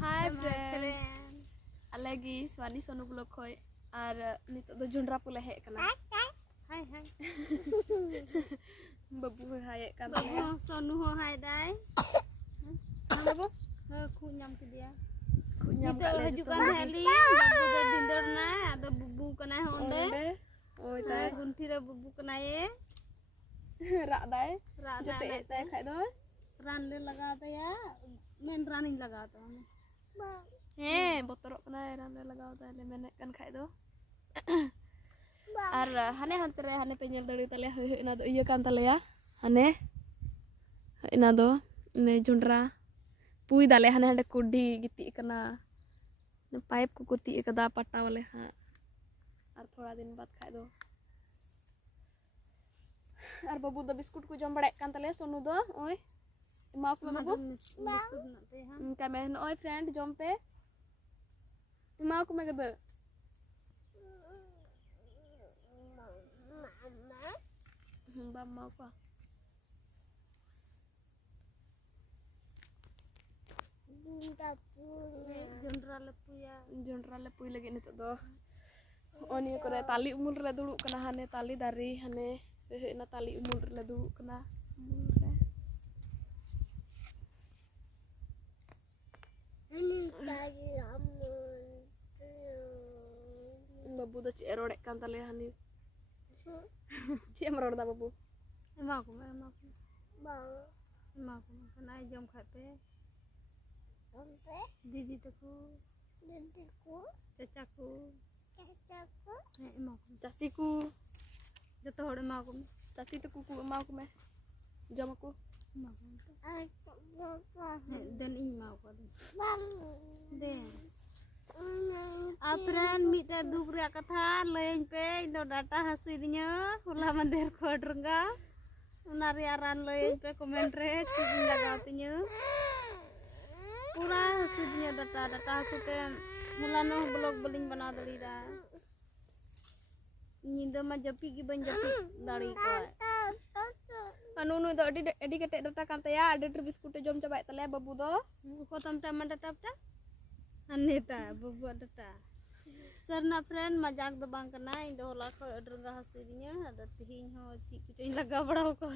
हाय friend अलगी स्वानी सोनू ब्लॉग खोय और नितो दो जुंडरा पुले हे कना हाय हाय बब्बू हाय कना बब्बू सोनू हो हाय दाय बब्बू खु नाम के दिया खुnyam नितो हजुkan हेली बब्बू दो दिंदर ना आदो बुबू कना होंडे ओय ताय गुंठी रे बुबू कना ये रा दाय जोते ताय खाय दो रान ले लगा दया मेन रानिंग लगा तो हे बोतरो कना रान ले लगाव ताय ले मेने कन खाय दो और हाने हंते रे हाने पे नेल दड़ी तले इना दो इया कान तले हाने इना दो ने जुंडरा पुई दाले हाने हाने कुडी गिती कना पाइप को कुती कदा पट्टा वाले हां और थोड़ा दिन बाद खाय दो और बबू दो बिस्कुट को जम बड़े कान तले सोनू दो ओय माफ में बबू का मैं ओय फ्रेंड जम पे माफ को मैं कद बा माफ का जुंडरा ले पुई लगे नितो दो ओनी करे ताली उमुल रे दुड़ु कना हाने ताली दारी हाने ना ताली उमुल रे दुड़ु कना बब्बू दो चे रोड़े कान तले हानी चे हम रोड़ दा बब्बू एमा को कना जम खाय पे दीदी तको चाचा को एमा को चाची को जतो होड़ एमा को चाची तको को एमा को मैं जम को dan ing mau ko de apran mita duk ria katha lein pe do data hasui dinya hula mandir khodrunga unari aran lein pe comment re chubin lagaw tinya pura hasui dinya data hasute mulano blog beling bana dali da nyinda ma japi gi ban japi dari ko anu do edi kete data kan ya ada biskut jom coba tele babu do ko tam tam data ta aneta babu data sarna friend majak do bang kana indo la ko order ga hasudinya ada tihin ho ci kucing laga badaw ko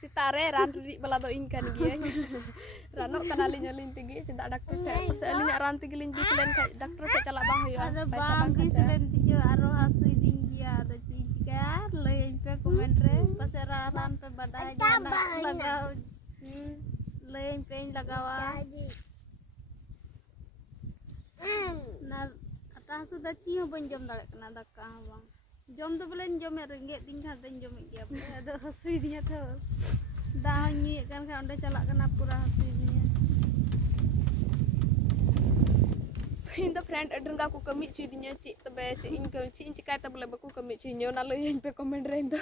sitare ran ri bala do ingkan gi rano kanali nyolin tigi cinta dokter ka selinya ran tigi lin bislen ka dokter ka cala bang yo ada bang bislen tijo aro hasuding dia ada cika lein pe comment re pasera ran pe badai jana lagaw lein pe lagawa na kata sudah ci ho ban jom dare kana daka bang jom do belen jom rengget ding kha den jom ge ada hasui dia terus dah nyi kan ka onde calak kana pura hasui dia Indo friend adrunga ku kami cuy dinya ci tebe ci inka ci cikai ta bole baku kami cuy nyo na le yen pe comment re indo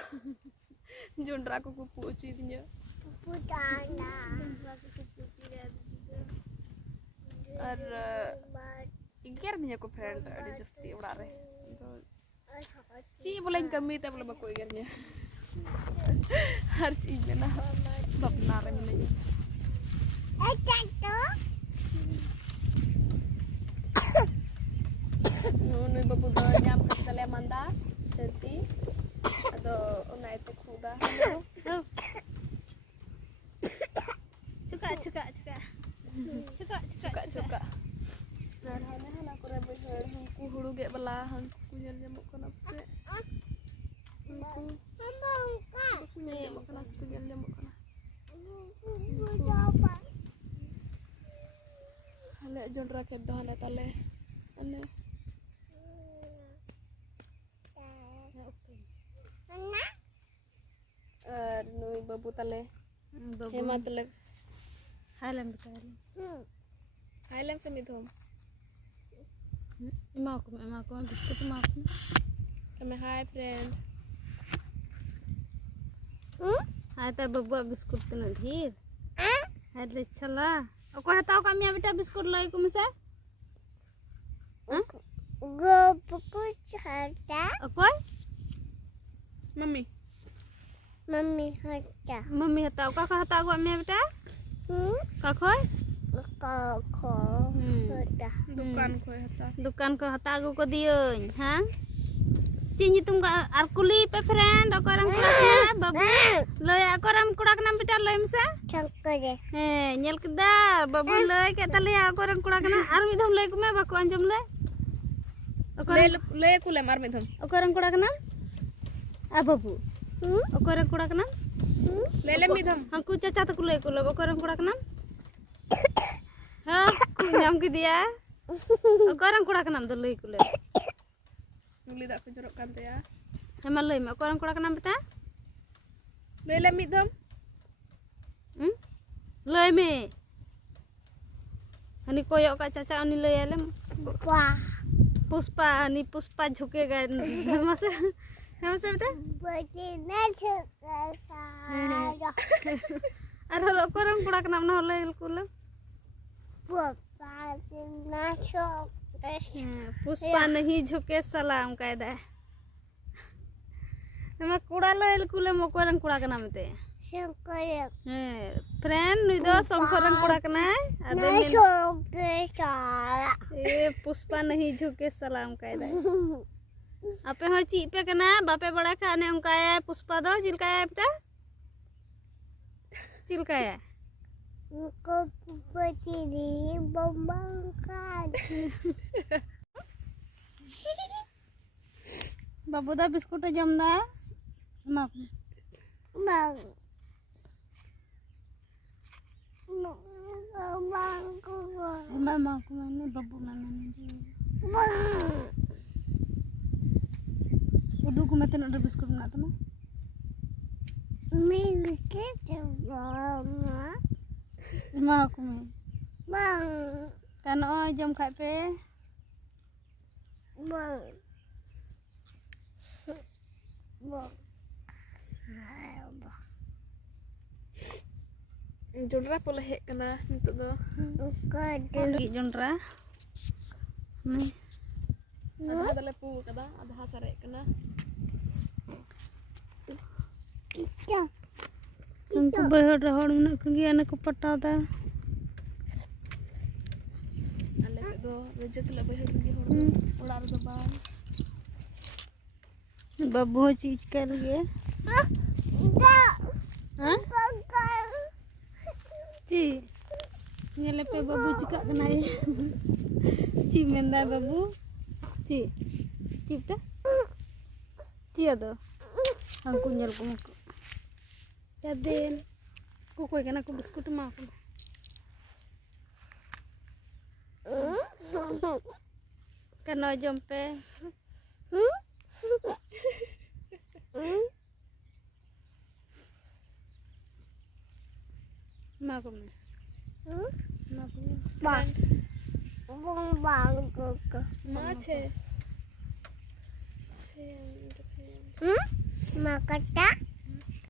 jondra ku pu cuy dinya putana और eager दिया को friend अड़ी जस्ती उड़ा रे ची बोले कमी ते बोले बको इगर nya हर चीज में ना बपना रे मिले नु बबू दो nyam tele manda senti ado ona ite khuda cuka nah hane hana ko re boi ku huru ge bala han ku nyel nyamuk kana se ku nyel nyamuk kana se nyel nyamuk kana hale jondra ke do hane tale ane nui babu tale hema tale halam tale halam se nidhom एमा को biscuit मा को कमे hi friend हाय त बबुआ biscuit तन ढेर हाय ले चला ओको हताओ का मिया बेटा बिस्कुट लई को से गो बिस्कुट हटा ओको मम्मी हटाओ का हताओ का मिया बेटा का खोय दुकान खोय हता दुकान को हता अगु को दियों हाँ चीनी तुम का आरकुली पे फ्रेंड अकोरम कुड़ा के बाबू लय अकोरम कुड़ा के नाम बेटा लय मसे चंकरे नेल कदा बाबू लय के तले अकोरम कुड़ा के ना आर मिधम लय को मैं बाको अंजम ले ले कुले मार मिधम अकोरम कुड़ा के नाम आ बाबू अकोरम कुड़ा के नाम ले मिधम हमको चाचा तो कुले कुले अकोरम कुड़ा के नाम हाँ कुछ नाम की दिया अकोरम कुड़ा के नाम तो लय कुले उंगली दा को जरक कांते या हेमा लय में अकोरम कुड़ा के नाम बेटा ले मिधम लय में हनी कोयो का चाचा अनि लय आले पुष्पा अनि पुष्पा झुकेगा मसे हमसे बेटा बचना झुकेगा अरे अकोरम कुड़ा के नाम ना लय कुल पुष्पा नहीं झुके सलाम कायदा हमें कूड़ा लयल कुले मकोरन कूड़ा के नाम ते शंकर फ्रेंड नुई दो शंकरन कूड़ा के ना ए पुष्पा नहीं झुके सलाम कायदा आपे हो ची पे के ना बापे बड़ा खाने उनका है पुष्पा दो चिलका है बेटा चिलका है को पतिनी बम्बंग बाबू दा बिस्कुट जमदा मां बांग को मां को मैंने बाबू मैंने उदू को मैं तेरे बिस्कुट बना तो मिलके मां को मैं बांग कानो जम खाए पे बांग जोंडरा पोले हे कना नितो दो जोंडरा नहीं आधा दले पू कदा आधा सरे कना उनको बहड़ रहड़ में को गया न को पटादा अले से दो रजत ले बहड़ के होड़ ओड़ा रे बा बाबू चीज कर लिए हां ची नेले पे बाबू चिका कना ची मेंदा बाबू ची चिपटा ची अदो हमको नेल को Yaden, kuku ikan aku biskut mah. Kena jompe. Makum. Makum. Bang. Bang kuku. Mace. Makata.